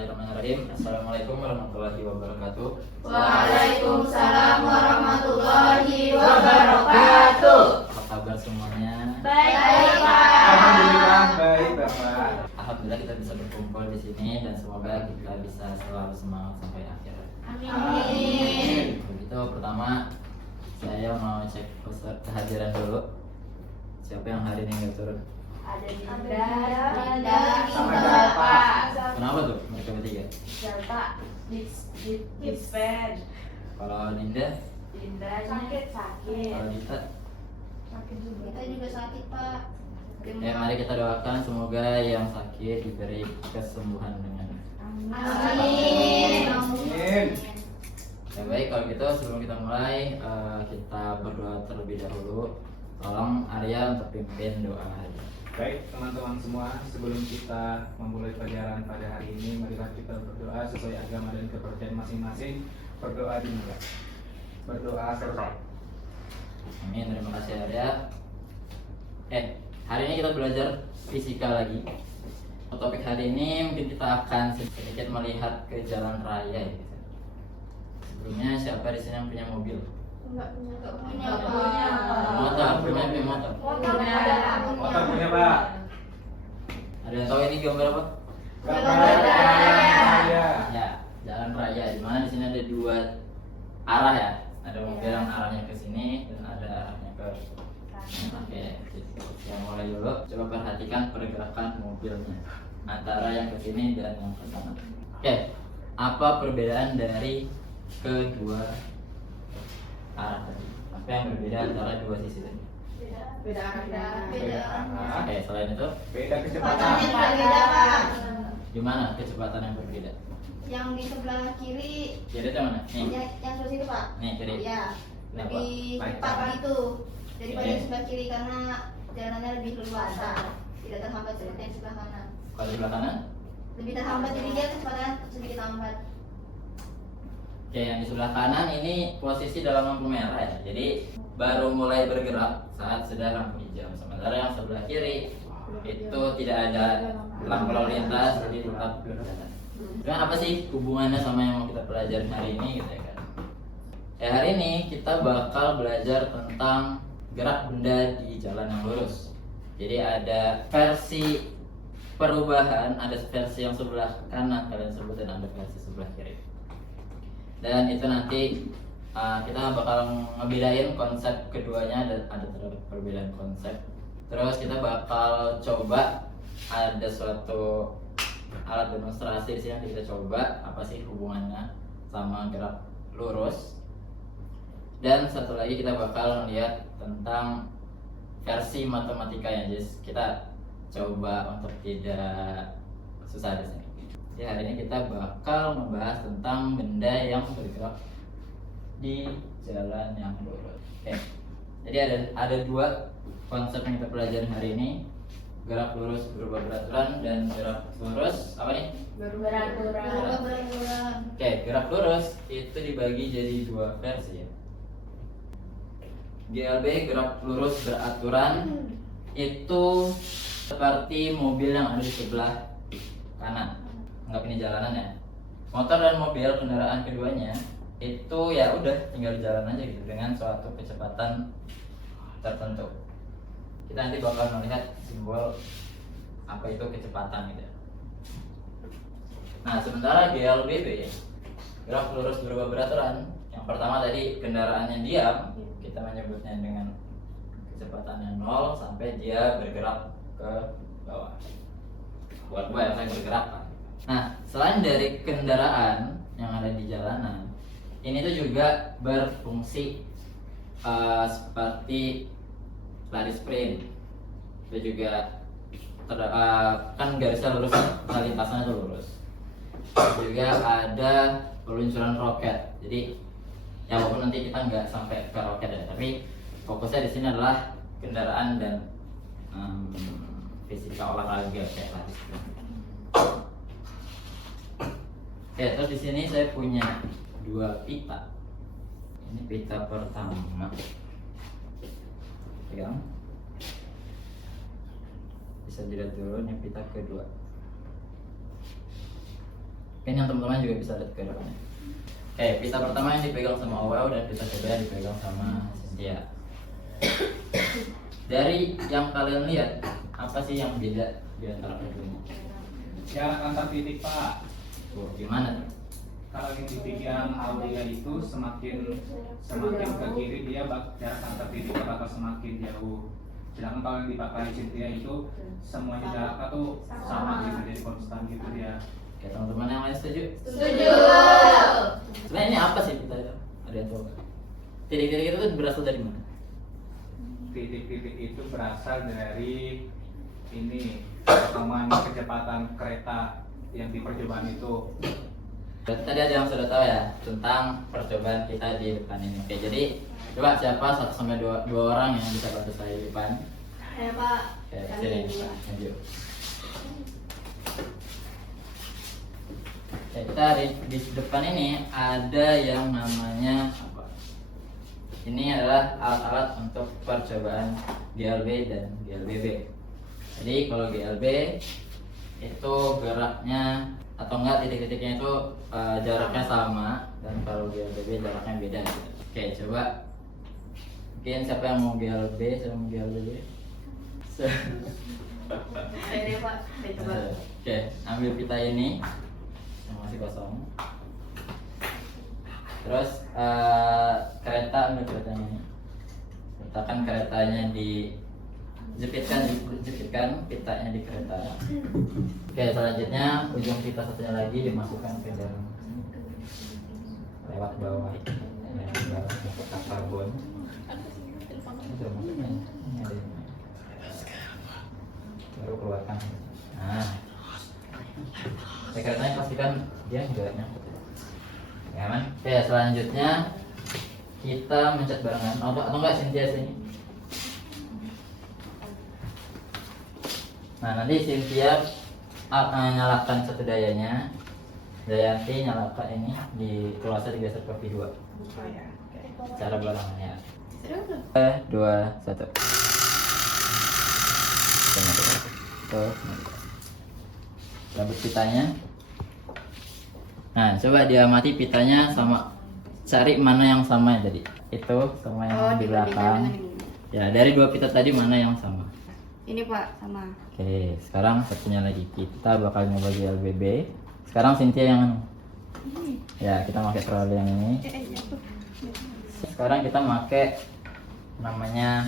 Bismillahirrahmanirrahim. Assalamualaikum warahmatullahi wabarakatuh. Waalaikumsalam warahmatullahi wabarakatuh. Apa kabar semuanya? Baik, Pak. Alhamdulillah baik Bapak. Alhamdulillah kita bisa berkumpul di sini dan semoga kita bisa selalu semangat sampai akhir. Amin. Begitu pertama saya mau cek kehadiran dulu. Siapa yang hari ini nggak turun? Ada Dinda, sama Dinda, Pak. Kenapa tuh mereka bertiga? Pak. Dispen. Kalau Dinda, Dinda sakit. kalau Dita, Kita juga sakit, Pak. ya mari kita doakan semoga yang sakit diberi kesembuhan dengan. Amin. Amin. Ya baik, kalau gitu sebelum kita mulai kita berdoa terlebih dahulu. Tolong Arya untuk pimpin doa. Baik teman-teman semua, sebelum kita memulai pelajaran pada hari ini, marilah kita berdoa sesuai agama dan kepercayaan masing-masing. Berdoa dimulai. Berdoa selesai. Amin, terima kasih Arya. Hari ini kita belajar fisika lagi. Topik hari ini mungkin kita akan sedikit melihat ke jalan raya. Ya. Sebelumnya siapa di sini yang punya mobil? Enggak punya, Motor, punya motor. Motor punya Pak. Ada yang tahu ini gambar apa? Gambar raya. Ya, jalan raya. Di mana di sini ada dua arah ya. Ada mobil yang arahnya ke sini dan ada arahnya ke. Oke, kita mulai dulu. Coba perhatikan pergerakan mobilnya antara yang ke sini dan yang ke sana. Oke, apa perbedaan dari kedua arah tadi? Apa yang berbeda antara dua sisi tadi? Beda arah. Oke, selain itu, Beda kecepatan. Kecepatannya berbeda, Pak. gimana kecepatan yang berbeda? Yang di sebelah kiri, Jadi itu yang mana? Nih, yang sebelah situ Pak. nih kiri. Ya, Kenapa? lebih cepat gitu daripada Oke. yang sebelah kiri karena jalanannya lebih leluasa, tidak terhambat seperti yang sebelah kanan. Kalau di sebelah kanan? Lebih terhambat jadi dia kecepatan sedikit lambat. Oke, yang di sebelah kanan ini posisi dalam lampu merah ya. Jadi baru mulai bergerak saat sudah lampu hijau. Sementara yang sebelah kiri itu tidak ada lampu lalu lintas, jadi tetap berjalan. Cuma apa sih hubungannya sama yang mau kita pelajari hari ini gitu ya kan? Hari ini kita bakal belajar tentang gerak benda di jalan yang lurus. Jadi ada versi perubahan, ada versi yang sebelah kanan kalian sebutin, ada versi sebelah kiri. Dan itu nanti kita bakal ngebedain konsep keduanya, ada perbedaan konsep. Terus kita bakal coba ada suatu alat demonstrasi di sini, nanti kita coba apa sih hubungannya sama gerak lurus. Dan satu lagi kita bakal melihat tentang versi matematikanya, jadi kita coba untuk tidak susah di sini. Jadi hari ini kita bakal membahas tentang benda yang bergerak di jalan yang lurus. Oke. Jadi ada dua konsep yang kita pelajari hari ini. Gerak lurus berubah beraturan dan gerak lurus apa nih? Berubah. Oke, gerak lurus itu dibagi jadi dua versi ya. GLB gerak lurus beraturan itu seperti mobil yang ada di sebelah kanan. Anggap ini jalanan ya. Motor dan mobil kendaraan keduanya itu ya udah tinggal jalan aja gitu dengan suatu kecepatan tertentu. Kita nanti bakal melihat simbol apa itu kecepatan gitu ya. Nah, sementara GLBB gerak lurus berubah beraturan, yang pertama tadi kendaraannya diam, kita menyebutnya dengan kecepatannya 0 sampai dia bergerak ke bawah. Buat yang bergerak kan. Nah, selain dari kendaraan yang ada di jalanan, ini tuh juga berfungsi seperti lari sprint. Itu juga kan garisnya lurus, lintasannya itu lurus. Juga ada peluncuran roket. Jadi ya walaupun nanti kita nggak sampai ke roket ya, tapi fokusnya di sini adalah kendaraan dan fisika olahraga kayak lari sprint. Oke, terus di sini saya punya dua pita. Ini pita pertama. Pegang. Bisa dilihat dulu, ini pita kedua. Mungkin yang teman-teman juga bisa lihat ke depannya. Oke, pita pertama yang dipegang sama Owel dan pita kedua yang dipegang sama Cynthia. Dari yang kalian lihat, apa sih yang beda di antara keduanya? Jarak antar titik Pak. Tuh, gimana tuh? Kalau yang dipegang Aulia itu semakin ke kiri dia jarak antar titiknya bakal semakin jauh. Sedangkan kalau yang dipakai Cynthia itu semuanya jaraknya tuh sama gitu, jadi konstan gitu dia. Oke, teman-teman yang lain setuju? Setuju. Sebenarnya ini apa sih pita itu? Ada yang tahu nggak? Titik-titik itu tuh berasal dari mana? Titik-titik itu berasal dari ini perkembangan kecepatan kereta yang di percobaan itu. Tadi ada yang sudah tahu ya tentang percobaan kita di depan ini. Oke, jadi coba siapa 1 sampai 2 orang yang bisa bantu saya di depan? Ayo Pak. Oke, sini. Maju. Oke, kita di depan ini ada yang namanya apa? Ini adalah alat-alat untuk percobaan GLB dan GLBB. Jadi kalau GLB itu geraknya atau enggak titik-titiknya itu jaraknya sama, dan kalau GLBB jaraknya beda gitu. Oke, coba mungkin siapa yang mau GLB, siapa yang mau GLBB? Ayo Pak. Ayo coba. Oke, ambil pita ini yang masih kosong. Terus kereta, ambil keretanya ini. Letakkan keretanya jepitkan pitanya di kereta. Oke, selanjutnya ujung pita satunya lagi dimasukkan ke dalam sini. Lewat bawah, kotak karbon. Ini sudah masuknya. Ini ada ini. Baru keluarkan. Nah, keretanya pastikan dia nggak nyangkut. Ya kan? Oke, selanjutnya kita mencet barengan atau enggak Cynthia sini. Nah, nanti Cynthia akan nyalakan satu dayanya, Dayanti nyalakan ini di kelasnya digeser ke V2. Cara barengan ya. 3, 2, 1. Rambut pitanya. Nah, coba diamati pitanya sama, cari mana yang sama ya tadi. Itu sama yang di belakang. Ya, dari 2 pita tadi mana yang sama? Ini Pak, sama. Oke, sekarang satunya lagi kita bakal nyoba GLBB. Sekarang Cynthia yang mana? Ya, kita pakai trolley yang ini. Sekarang kita pakai namanya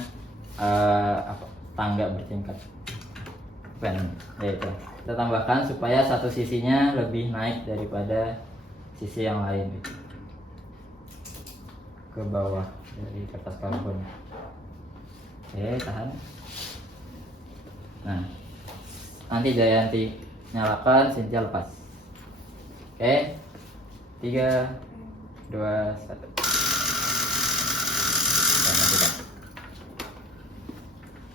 apa? Tangga bertingkat. Pen. Ya, itu. Kita tambahkan supaya satu sisinya lebih naik daripada sisi yang lain gitu. Ke bawah dari kertas karbon. Oke, tahan. Nah, nanti Jayanti nyalakan, Cynthia lepas. Oke, 3, 2, 1.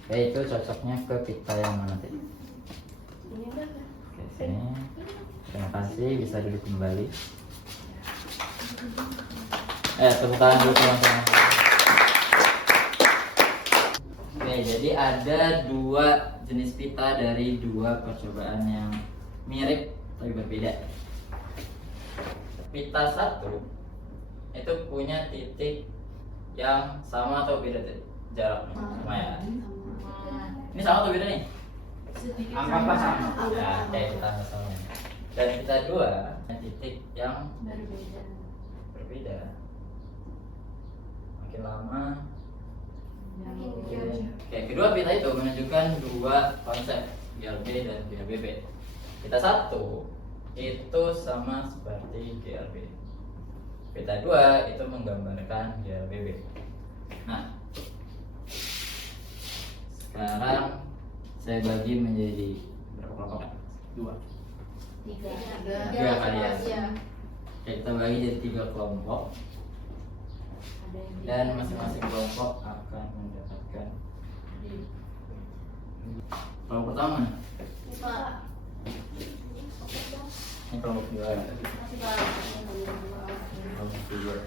Oke, itu cocoknya ke pita yang mana tadi? Oke, sini. Terima kasih, bisa duduk kembali. Tepuk tangan dulu teman-teman. Oke, jadi ada 2 jenis pita dari 2 percobaan yang mirip tapi berbeda. Pita 1 itu punya titik yang sama atau beda tadi? Jaraknya sama ya? Ini sama atau beda nih? Anggaplah sama. Ya, kita sama. Dan pita 2 titik yang berbeda. Makin lama Oke, kedua pita itu menunjukkan 2 konsep GLB dan GLBB. Pita 1 itu sama seperti GLB. Pita 2 itu menggambarkan GLBB. Nah, sekarang saya bagi menjadi berapa kelompok? 2. 3 kali ya. Oke, kita bagi jadi 3 kelompok. Dan masing-masing kelompok akan mendapatkan kelompok pertama. Ini kelompok 2. Kelompok 2.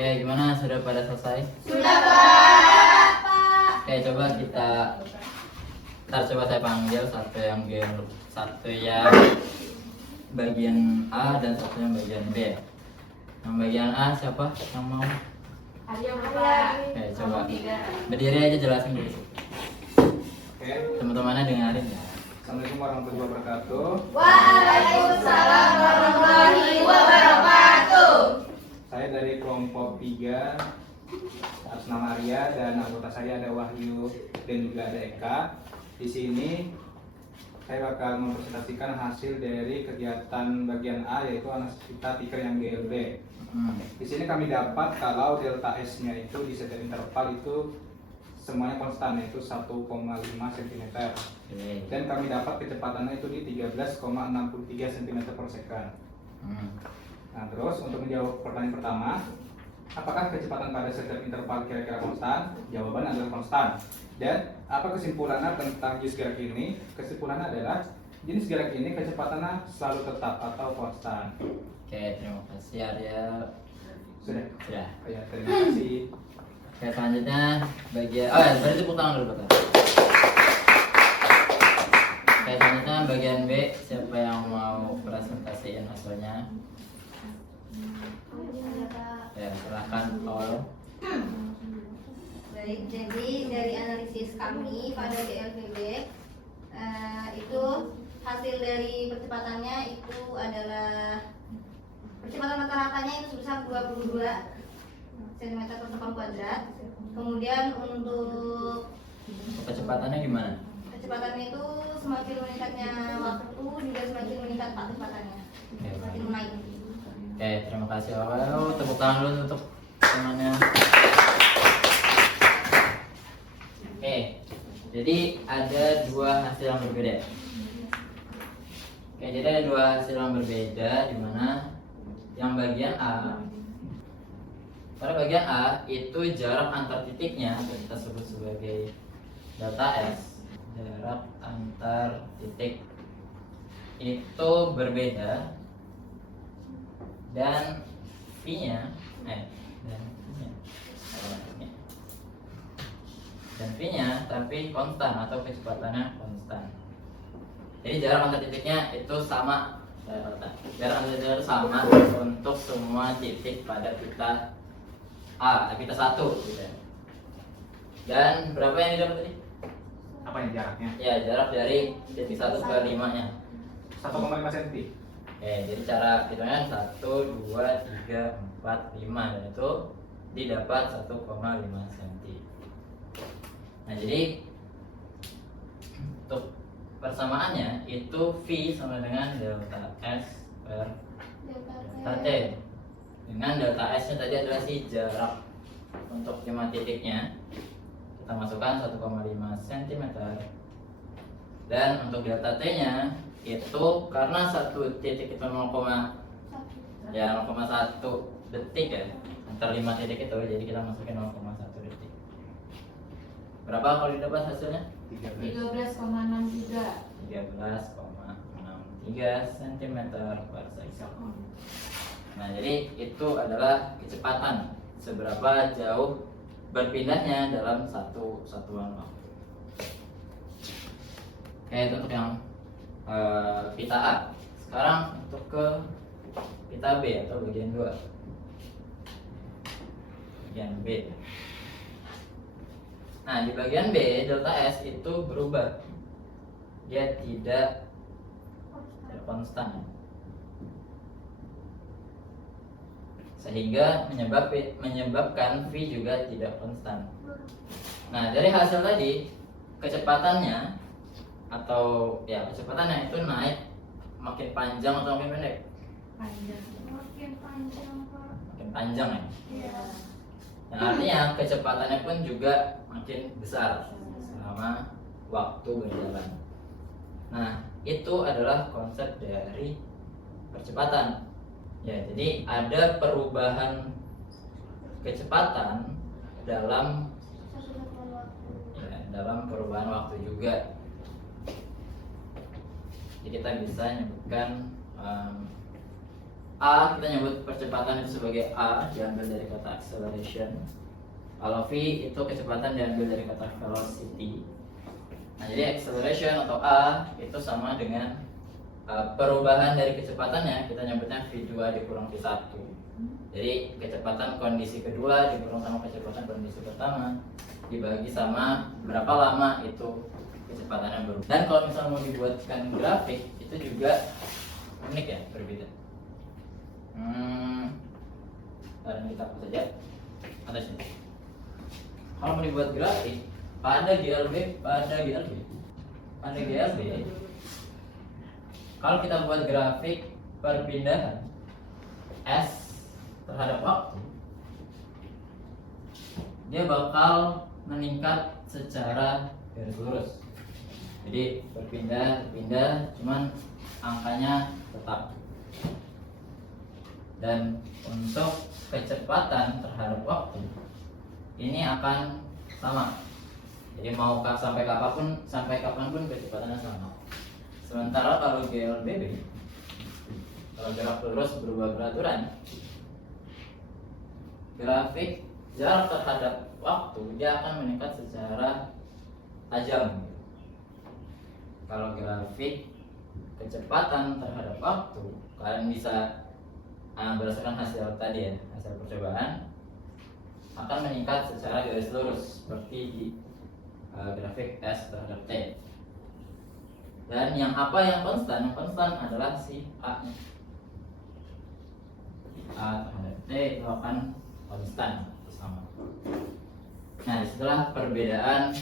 Oke, gimana? Sudah pada selesai? Sudah Pak. Oke, coba kita ntar coba saya panggil satu yang bagian A dan satu yang bagian B. Yang bagian A siapa yang mau? Ayo Pak. Oke, coba berdiri aja jelasin dulu. Oke. Teman-temannya dengerin ya. Assalamualaikum warahmatullahi wabarakatuh. Waalaikumsalam warahmatullahi wabarakatuh. Saya dari kelompok 3 atas nama Arya dan anggota saya ada Wahyu dan juga ada Eka. Di sini saya bakal mempresentasikan hasil dari kegiatan bagian A yaitu anak kita tiker yang GLB. Di sini kami dapat kalau delta S-nya itu di setiap interval itu semuanya konstan yaitu 1,5 cm. Dan kami dapat kecepatannya itu di 13,63 cm per second. Nah, terus untuk menjawab pertanyaan pertama, apakah kecepatan pada setiap interval kira-kira konstan? Jawaban adalah konstan. Dan apa kesimpulannya tentang jenis gerak ini? Kesimpulannya adalah jenis gerak ini kecepatannya selalu tetap atau konstan. Oke, terima kasih Arya. Sudah? Ya. Oh ya, terima kasih. Oke, selanjutnya bagian berarti tepuk tangan dulu Pak. Oke, selanjutnya bagian B, siapa yang mau presentasiin hasilnya? Ya, silahkan awal. Baik, jadi dari analisis kami pada GLVB itu hasil dari percepatannya itu adalah percepatan rata-ratanya itu sebesar 22 cm per sekon kuadrat. Kemudian untuk Kecepatannya gimana? kecepatannya itu semakin meningkatnya waktu juga semakin meningkat pak kecepatannya, semakin naik. Oke, terima kasih awal. Tepuk tangan dulu untuk temannya. Oke, jadi ada dua hasil yang berbeda. Oke, jadi ada dua hasil yang berbeda di mana yang bagian A, pada bagian A itu jarak antar titiknya kita sebut sebagai delta S, jarak antar titik itu berbeda dan V-nya dan V-nya tapi konstan atau kecepatannya konstan. Jadi jarak antar titiknya itu sama, jarak antar titiknya itu sama untuk semua titik pada pita A, pita 1 gitu. Dan berapa yang didapat tadi? Apa yang jaraknya? Ya, jarak dari titik 1 ke 5-nya. 1,5 cm. Oke, jadi cara hitungnya 1, 2, 3, 4, 5 dan itu didapat 1,5 cm. Nah, jadi untuk persamaannya itu V sama dengan delta S per delta T. Dengan delta S nya tadi adalah si jarak untuk 5 titiknya. Kita masukkan 1,5 cm. Dan untuk delta T nya itu karena satu titik itu 0,1 detik ya antar 5 titik itu, jadi kita masukin 0,1 detik. Berapa kalau didapat hasilnya? 13,63. 13,63 cm per second. Nah, jadi itu adalah kecepatan seberapa jauh berpindahnya dalam satu satuan waktu. Oke, itu untuk yang pita A. Sekarang untuk ke pita B atau bagian 2. Bagian B. Nah, di bagian B delta S itu berubah. Dia tidak konstan. Sehingga menyebabkan V juga tidak konstan. Nah, dari hasil tadi kecepatannya atau ya kecepatannya itu naik makin panjang atau makin pendek? Panjang. Makin panjang Pak. Makin panjang ya. Iya. Dan artinya kecepatannya pun juga makin besar selama waktu berjalan. Nah, itu adalah konsep dari percepatan. Ya, jadi ada perubahan kecepatan dalam perubahan waktu juga. Jadi kita bisa menyebutkan A kita nyebut percepatan itu sebagai A, diambil dari kata acceleration. Kalau V itu kecepatan diambil dari kata velocity. Nah, jadi acceleration atau A itu sama dengan perubahan dari kecepatannya, kita nyebutnya V2 dikurang V1. Jadi kecepatan kondisi kedua dikurang sama kecepatan kondisi pertama dibagi sama berapa lama itu kecepatannya berubah. Dan kalau misalnya mau dibuatkan grafik itu juga unik ya, berbeda. Sekarang kita hapus saja atas ini. Kalau mau dibuat grafik pada GLB, kalau kita buat grafik perpindahan S terhadap waktu, dia bakal meningkat secara garis lurus. Jadi berpindah, cuman angkanya tetap. Dan untuk kecepatan terhadap waktu ini akan sama. Jadi mau sampai kapanpun kecepatannya sama. Sementara kalau GLBB, kalau gerak lurus berubah beraturan, grafik jarak terhadap waktu dia akan meningkat secara tajam. Kalau grafik kecepatan terhadap waktu, kalian bisa berdasarkan hasil tadi ya, hasil percobaan akan meningkat secara garis lurus seperti di grafik S terhadap T. Dan yang konstan? Yang konstan adalah si A-nya. A terhadap T itu akan konstan sama. Nah, disitulah perbedaan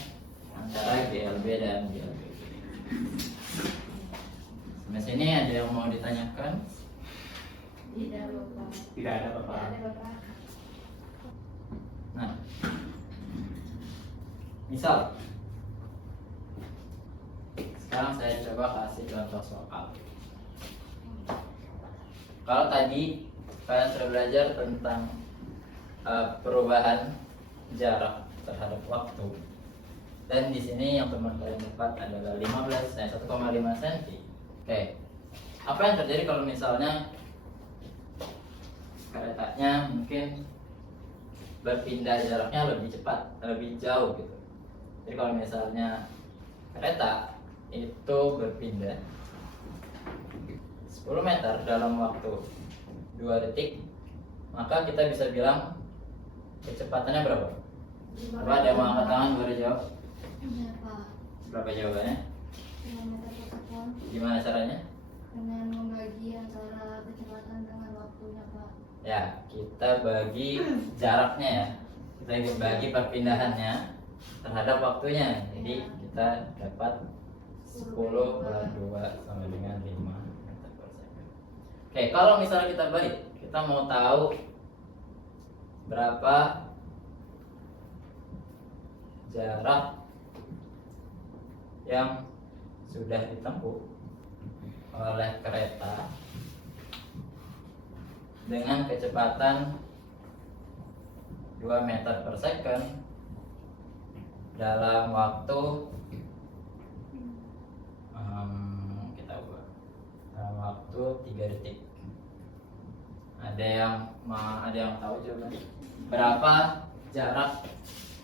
antara GLB dan GLB. Sampai sini ada yang mau ditanyakan? Tidak lupa. Tidak ada Bapak. Nah, misal sekarang saya coba kasih contoh soal. Kalau tadi kalian sudah belajar tentang perubahan jarak terhadap waktu, dan di sini yang teman kalian dapat adalah 1,5 cm. Oke, apa yang terjadi kalau misalnya keretanya mungkin berpindah jaraknya lebih cepat, lebih jauh gitu. Jadi kalau misalnya kereta itu berpindah 10 meter dalam waktu 2 detik, maka kita bisa bilang kecepatannya berapa? Apa ada yang mau angkat tangan boleh jawab? Berapa jawabannya? 5 meter per sekon. Gimana caranya? Dengan membagi antara kecepatan dengan waktunya, Pak. Ya, kita bagi jaraknya ya. Kita bagi perpindahannya terhadap waktunya. Jadi kita dapat 10 per 2 sama dengan 5 meter per second. Oke, kalau misalnya kita balik, kita mau tahu berapa jarak yang sudah ditempuh oleh kereta dengan kecepatan 2 meter per second dalam waktu kita buat dalam waktu 3 detik. Ada yang tahu jawabannya? Berapa jarak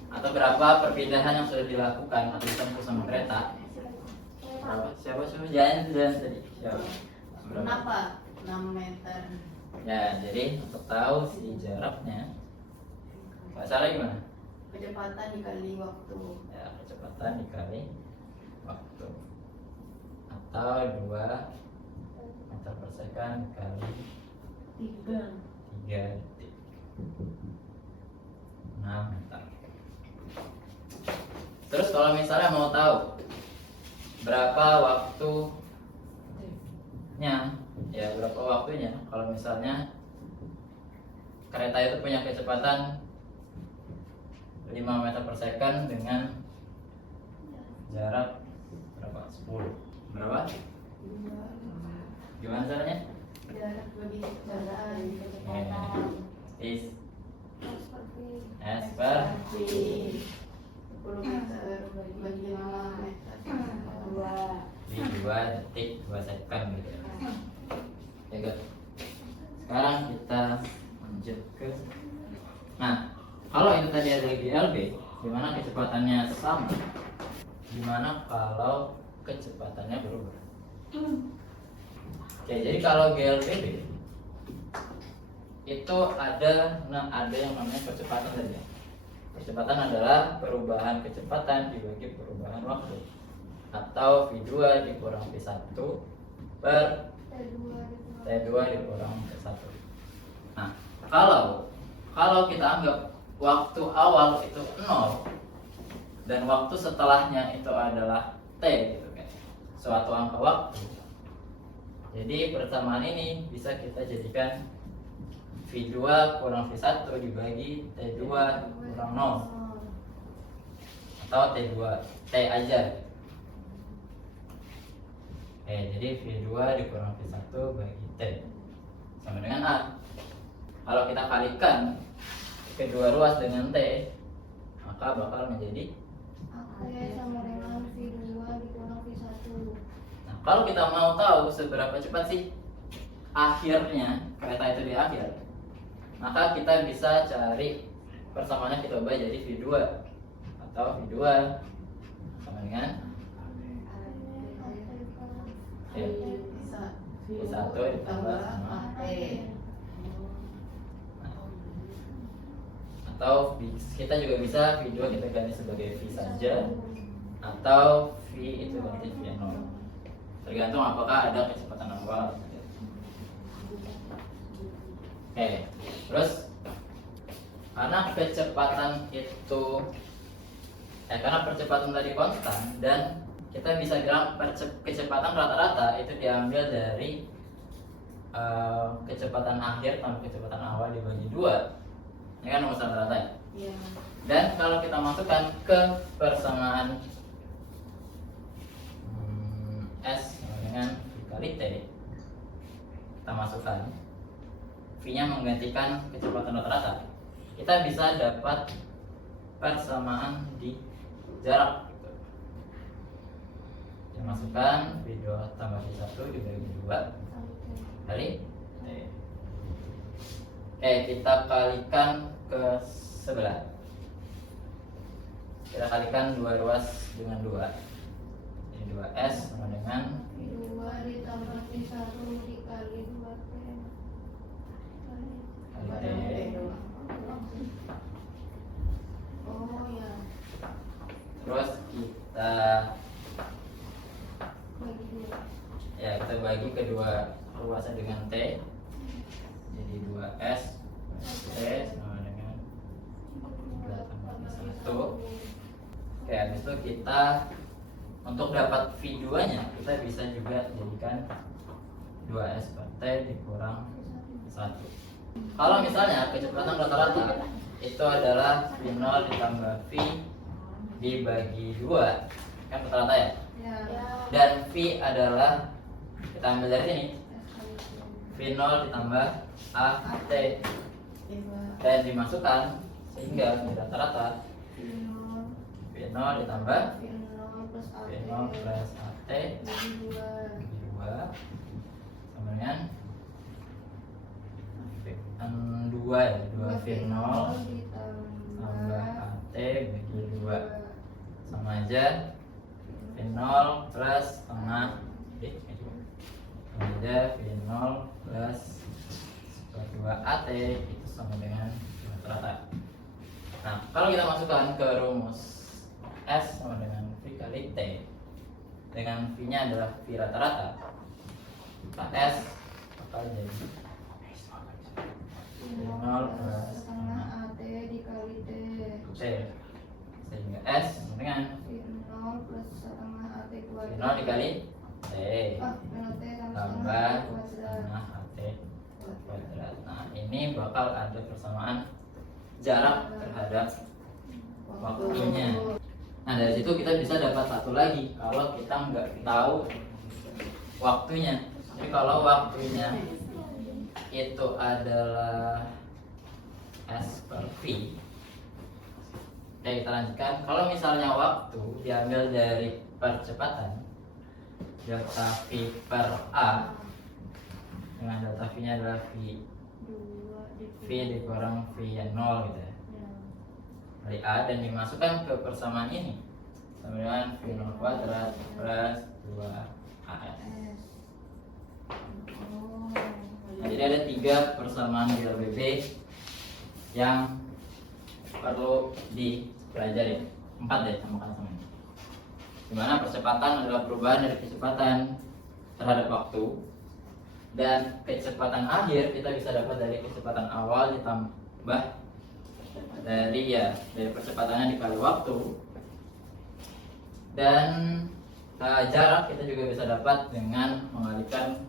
atau berapa perpindahan yang sudah dilakukan atau ditempuh sama kereta? Berapa? Siapa suruh jalan tadi? Siapa? Berapa? Kenapa? 6 meter. Ya, jadi untuk tahu si jaraknya, masalah gimana? Kecepatan dikali waktu. Ya, kecepatan dikali waktu, atau 2 meter per second dikali 3 detik, 6 meter. Terus kalau misalnya mau tahu berapa waktunya, ya berapa waktunya kalau misalnya kereta itu punya kecepatan 5 meter per second dengan jarak berapa? 10. Berapa? Gimana caranya? Jarak lebih kecepatan. Is Seperti S per 10 meter bagi 5 meter. 2 detik 2 second gitu ya. Ya, good. kecepatannya sama, gimana kalau kecepatannya berubah? Oke, jadi kalau GLPD itu ada yang namanya percepatan saja. Percepatan adalah perubahan kecepatan dibagi perubahan waktu, atau V2 dikurang V1 per T2 dikurang T1. Nah, kalau kita anggap waktu awal itu 0 dan waktu setelahnya itu adalah T gitu kan, suatu angka waktu. Jadi persamaan ini bisa kita jadikan V2 kurang V1 dibagi T2 kurang 0, atau T2 T aja. Jadi V2 dikurang V1 bagi T sama dengan A. Kalau kita kalikan kedua ruas dengan T, maka bakal menjadi sama dengan V2 dikurang V1. Nah, kalau kita mau tahu seberapa cepat sih akhirnya kereta itu di akhir, maka kita bisa cari persamaannya, kita ubah jadi V2, atau V2 sama dengan V1 ditambah sama atau kita juga bisa V2 kita ganti sebagai V saja, atau V itu ganti V0, tergantung apakah ada kecepatan awal. Terus karena kecepatan itu karena percepatan tadi konstan, dan kita bisa bilang kecepatan rata-rata itu diambil dari kecepatan akhir tambah kecepatan awal dibagi 2. Ini kan rumus rata-rata ya? Iya. Dan kalau kita masukkan ke persamaan S dengan V kali T, kita masukkan V-nya menggantikan kecepatan rata-rata, kita bisa dapat persamaan di jarak gitu. Kita masukkan V2 tambah V1 dibagi 2 kali T. Kita kalikan ke sebelah. Kita kalikan dua ruas dengan 2. Ini 2S sama dengan V2 ditambah V1 dikali 2T. kali T. Oh ya, Terus kita bagi 2. kita bagi kedua ruasnya dengan T. Jadi 2S T sama dengan 2 tambah 1. Habis itu kita untuk dapat V2 nya kita bisa juga jadikan 2S per T dikurang 1. Kalau misalnya kecepatan rata-rata itu adalah V0 ditambah V dibagi 2, kan rata-rata ya? Ya. Dan V adalah, kita ambil dari sini, V0 ditambah AT dan dimasukkan sehingga di rata-rata V0 ditambah V0 plus AT bagi 2 sama dengan 2 ya, 2 V0 tambah AT bagi 2 sama aja V0 plus setengah sama aja V0 plus 2 AT itu sama dengan rata-rata. Nah, kalau kita masukkan ke rumus S sama dengan V kali T, dengan V nya adalah V rata-rata, maka S bakal jadi V0 plus setengah AT dikali T. T, sehingga S sama dengan V0 plus setengah AT kuadrat. V0 dikali T V0 T sama tambah setengah AT kuadrat. setengah AT kuadrat. Nah, ini bakal ada persamaan jarak terhadap waktunya. Nah, dari situ kita bisa dapat satu lagi kalau kita nggak tahu waktunya. Jadi kalau waktunya itu adalah S per V, kita lanjutkan. Kalau misalnya waktu diambil dari percepatan, delta V per A, dengan delta V nya adalah V dikurang V yang 0 gitu ya. kali A dan dimasukkan ke persamaan ini sama dengan V0 kuadrat plus 2AS. Nah, jadi ada 3 persamaan GLBB yang perlu dipelajari. 4 deh samakan sama ini. Dimana percepatan adalah perubahan dari kecepatan terhadap waktu, dan kecepatan akhir kita bisa dapat dari kecepatan awal ditambah dari percepatannya dikali waktu, dan jarak kita juga bisa dapat dengan mengalihkan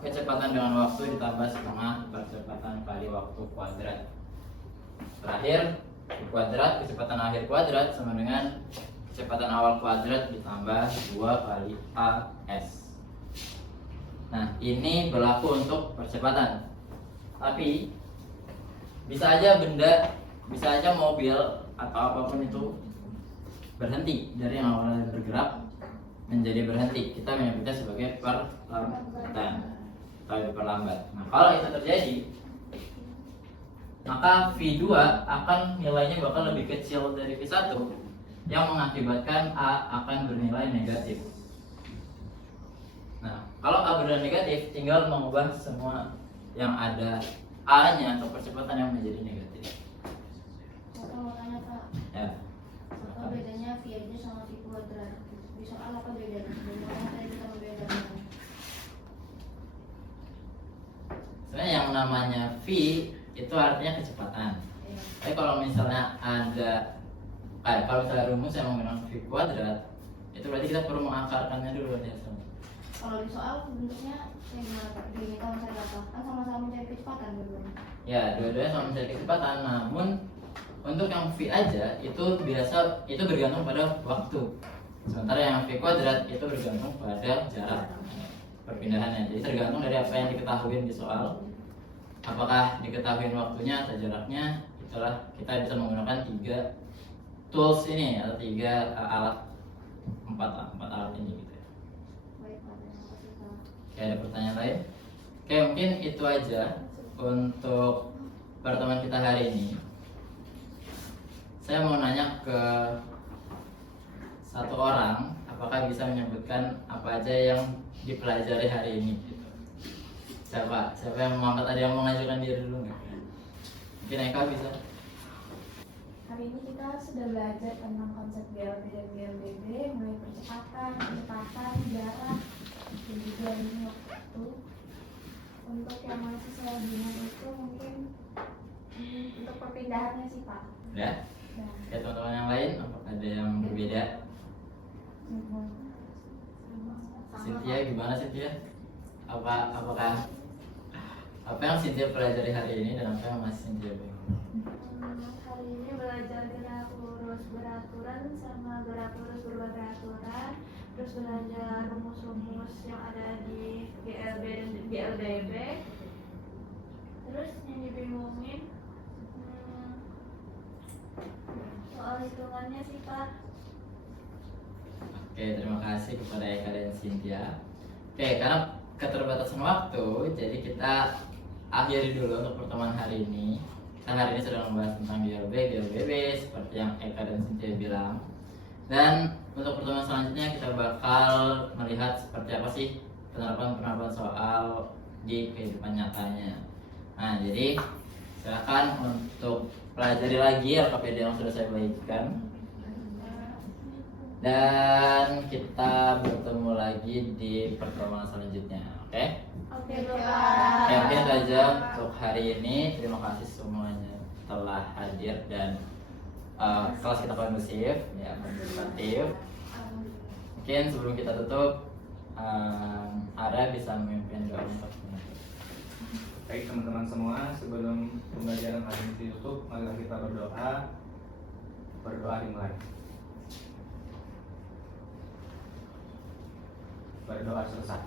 kecepatan dengan waktu ditambah setengah percepatan kali waktu kuadrat. Terakhir, kuadrat kecepatan akhir kuadrat sama dengan kecepatan awal kuadrat ditambah 2 kali AS. Nah, ini berlaku untuk percepatan. Tapi bisa aja mobil atau apapun itu berhenti dari yang awalnya bergerak menjadi berhenti. Kita menyebutnya sebagai perlambatan atau diperlambat. Nah, kalau itu terjadi, maka V2 akan nilainya bakal lebih kecil dari V1 yang mengakibatkan A akan bernilai negatif. Nah, kalau A bernilai negatif, tinggal mengubah semua yang ada A-nya atau percepatan yang menjadi negatif. Saya mau tanya Pak, Ya. apa bedanya V aja sama V kuadrat? Di soal apa bedanya? Bagaimana tadi kita membedakan? Sebenarnya yang namanya V itu artinya kecepatan. Iya. Tapi kalau misalnya kalau misalnya rumus yang menggunakan V kuadrat, itu berarti kita perlu mengakarkannya dulu ya. Kalau di soal bentuknya kayak gimana Pak? Gini kalau saya dapat kan sama-sama mencari kecepatan dua-duanya. Ya, dua-duanya sama mencari kecepatan. Namun untuk yang V aja itu bergantung pada waktu. Sementara yang V kuadrat itu bergantung pada jarak perpindahannya. Jadi tergantung dari apa yang diketahui di soal. Apakah diketahui waktunya atau jaraknya, itulah kita bisa menggunakan 3 tools ini atau 3 alat 4 alat ini gitu. Baik Pak, terima kasih Pak. Oke, ada pertanyaan lain? Oke, mungkin itu aja untuk pertemuan kita hari ini. Saya mau nanya ke satu orang, apakah bisa menyebutkan apa aja yang dipelajari hari ini? Gitu. Siapa yang mau angkat? Ada yang mau mengajukan diri dulu nggak? Mungkin Eka bisa. Hari ini kita sudah belajar tentang konsep GLB dan GLBB, mulai kecepatan, jarak, dan juga ini waktu. Untuk yang masih saya bingung itu mungkin untuk perpindahannya sih Pak. Ya? Dan Oke, teman-teman yang lain, apakah ada yang berbeda? Cynthia, gimana Cynthia? Apa yang Cynthia pelajari hari ini dan apa yang masih Cynthia bingung? hari ini belajar gerak lurus beraturan sama gerak lurus berbagai aturan, terus belajar rumus-rumus yang ada di GLB dan GLBB. Terus yang dibingungin soal hitungannya sih Pak. Oke, terima kasih kepada Eka dan Cynthia. Oke, karena keterbatasan waktu, jadi kita akhiri dulu untuk pertemuan hari ini. Kita hari ini sudah membahas tentang GLB, GLBB seperti yang Eka dan Cynthia bilang. Dan untuk pertemuan selanjutnya kita bakal melihat seperti apa sih penerapan soal di kehidupan nyatanya. Nah, jadi silakan untuk pelajari lagi LKPD yang sudah saya bagikan. Dan kita bertemu lagi di pertemuan selanjutnya. Oke? Oke Pak. Oke, mungkin itu aja untuk hari ini. Terima kasih semuanya telah hadir dan kelas kita kondusif, ya, partisipatif. Mungkin sebelum kita tutup, Ara bisa memimpin doa untuk menutup. Baik teman-teman semua, sebelum pembelajaran hari ini ditutup, marilah kita berdoa dimulai. Berdoa selesai.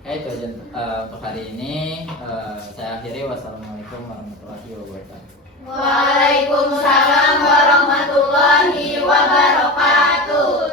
Oke, itu aja untuk hari ini. Saya akhiri. Wassalamualaikum warahmatullahi wabarakatuh. Waalaikumsalam warahmatullahi wabarakatuh.